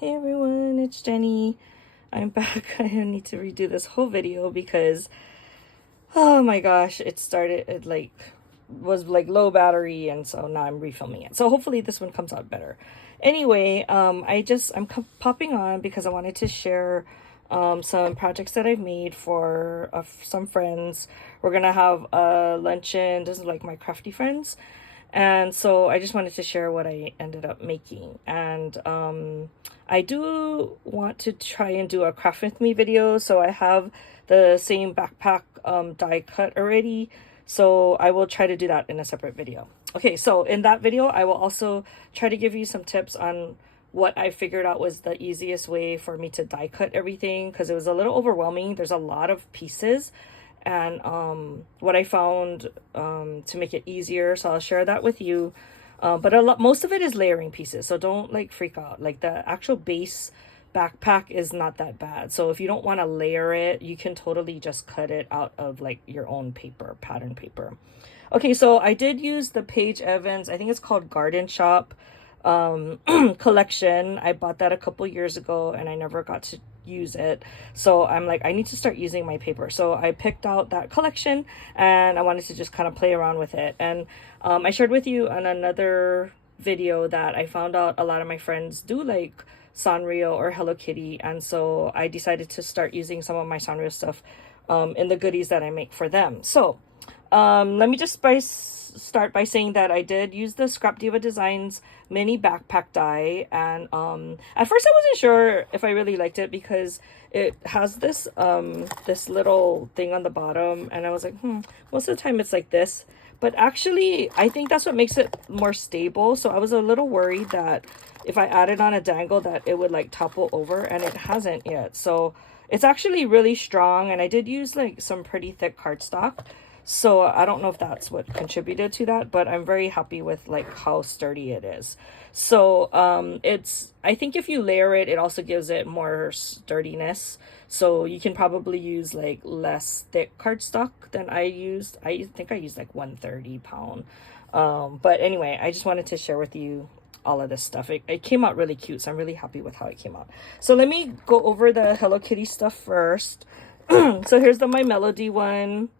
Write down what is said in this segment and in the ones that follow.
Hey everyone, it's Jenny. I'm back. I need to redo this whole video because oh my gosh, it was like low battery, and so now I'm refilming it. So hopefully this one comes out better. Anyway, I'm popping on because I wanted to share some projects that I've made for some friends. We're gonna have a luncheon. This is like my crafty friends. And so I just wanted to share what I ended up making. And I do want to try and do a craft with me video. So I have the same backpack die cut already. So I will try to do that in a separate video. Okay, so in that video, I will also try to give you some tips on what I figured out was the easiest way for me to die cut everything, because it was a little overwhelming. There's a lot of pieces, and what I found to make it easier, so I'll share that with you. But most of it is layering pieces, so don't like freak out. Like the actual base backpack is not that bad, so if you don't want to layer it, you can totally just cut it out of like your own paper, pattern paper. Okay, so I did use the Paige Evans, I think it's called Garden Shop collection. I bought that a couple years ago and I never got to use it, so I'm like, I need to start using my paper. So I picked out that collection and I wanted to just kind of play around with it. And I shared with you on another video that I found out a lot of my friends do like Sanrio or Hello Kitty, and so I decided to start using some of my Sanrio stuff in the goodies that I make for them. So let me just start by saying that I did use the Scrapdiva Designs mini backpack die, and at first I wasn't sure if I really liked it because it has this this little thing on the bottom, and I was like, most of the time it's like this, but actually I think that's what makes it more stable. So I was a little worried that if I added on a dangle that it would like topple over, and it hasn't yet. So it's actually really strong, and I did use like some pretty thick cardstock. So I don't know if that's what contributed to that, but I'm very happy with like how sturdy it is. So I think if you layer it, it also gives it more sturdiness. So you can probably use like less thick cardstock than I used. I think I used like 130 pound. But anyway, I just wanted to share with you all of this stuff. It came out really cute, so I'm really happy with how it came out. So let me go over the Hello Kitty stuff first. So here's the My Melody one.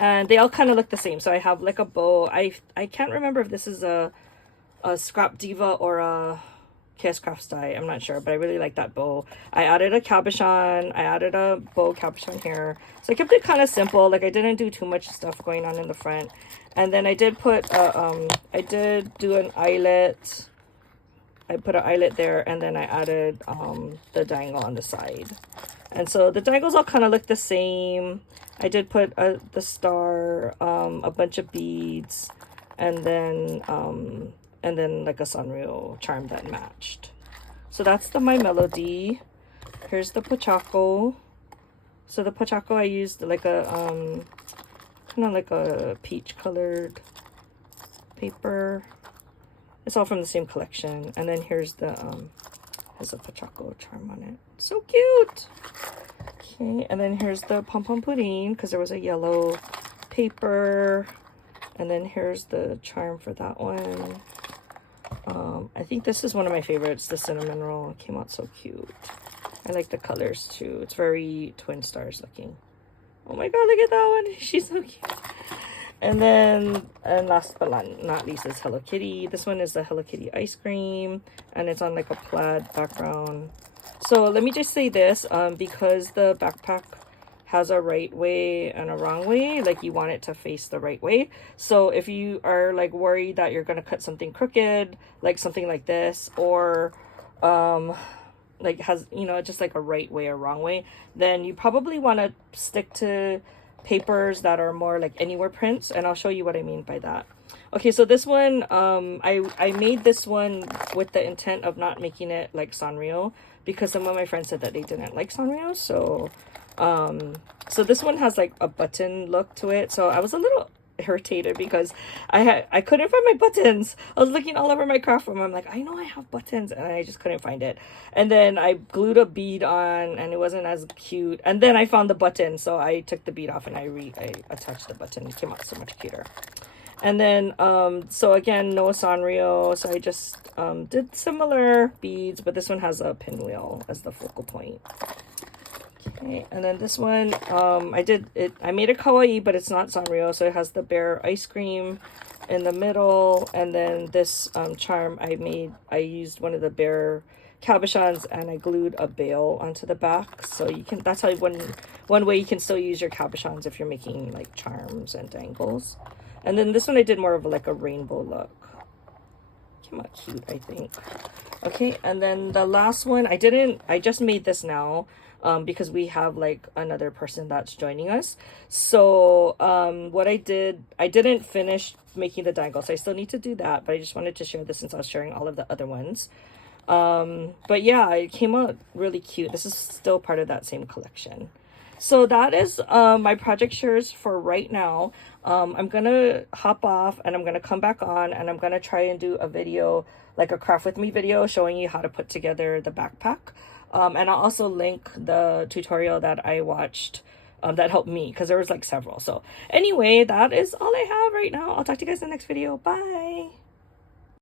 And they all kind of look the same. So I have like a bow. I can't remember if this is a Scrapdiva or a Chaos Crafts die. I'm not sure, but I really like that bow. I added a cabochon. I added a bow cabochon here. So I kept it kind of simple. Like I didn't do too much stuff going on in the front. And then I did put I did do an eyelet. I put an eyelet there, and then I added the dangle on the side. And so the dangles all kind of look the same. I did put the star, a bunch of beads, and then like a Sanrio charm that matched. So that's the My Melody. Here's the Pochaco. So the Pochaco I used like a kind of like a peach colored paper. It's all from the same collection. And then here's the has a Pochaco charm on it. So cute. Okay, and then here's the Pom Pom Pudding, because there was a yellow paper. And then here's the charm for that one. I think this is one of my favorites, the cinnamon roll. It came out so cute. I like the colors too. It's very twin stars looking. Oh my god, look at that one. She's so cute. And then, and last but not least is Hello Kitty. This one is the Hello Kitty ice cream, and it's on like a plaid background. So let me just say this, because the backpack has a right way and a wrong way, like you want it to face the right way. So if you are like worried that you're going to cut something crooked, like something like this, or like has, you know, just like a right way or wrong way, then you probably want to stick to papers that are more like anywhere prints, and I'll show you what I mean by that. Okay, so this one, I made this one with the intent of not making it like Sanrio, because some of my friends said that they didn't like Sanrio. So so this one has like a button look to it, so I was a little irritated because I couldn't find my buttons. I was looking all over my craft room. I'm like, I know I have buttons, and I just couldn't find it. And then I glued a bead on, and it wasn't as cute. And then I found the button, so I took the bead off and I attached the button. It came out so much cuter. And then, so again, no Sanrio. So I just did similar beads, but this one has a pinwheel as the focal point. Okay, and then this one, I made it kawaii, but it's not Sanrio. So it has the bear ice cream in the middle. And then this charm I used one of the bear cabochons and I glued a bail onto the back. So you can, that's how one way you can still use your cabochons if you're making like charms and dangles. And then this one I did more of like a rainbow look. Came out cute, I think. Okay, and then the last one, I just made this now because we have like another person that's joining us. So what I didn't finish making the dangles. I still need to do that, but I just wanted to share this since I was sharing all of the other ones. But yeah, it came out really cute. This is still part of that same collection. So that is my project shares for right now. I'm gonna hop off and I'm gonna come back on and I'm gonna try and do a video, like a craft with me video, showing you how to put together the backpack. And I'll also link the tutorial that I watched that helped me, because there was like several. So anyway, that is all I have right now. I'll talk to you guys in the next video. Bye.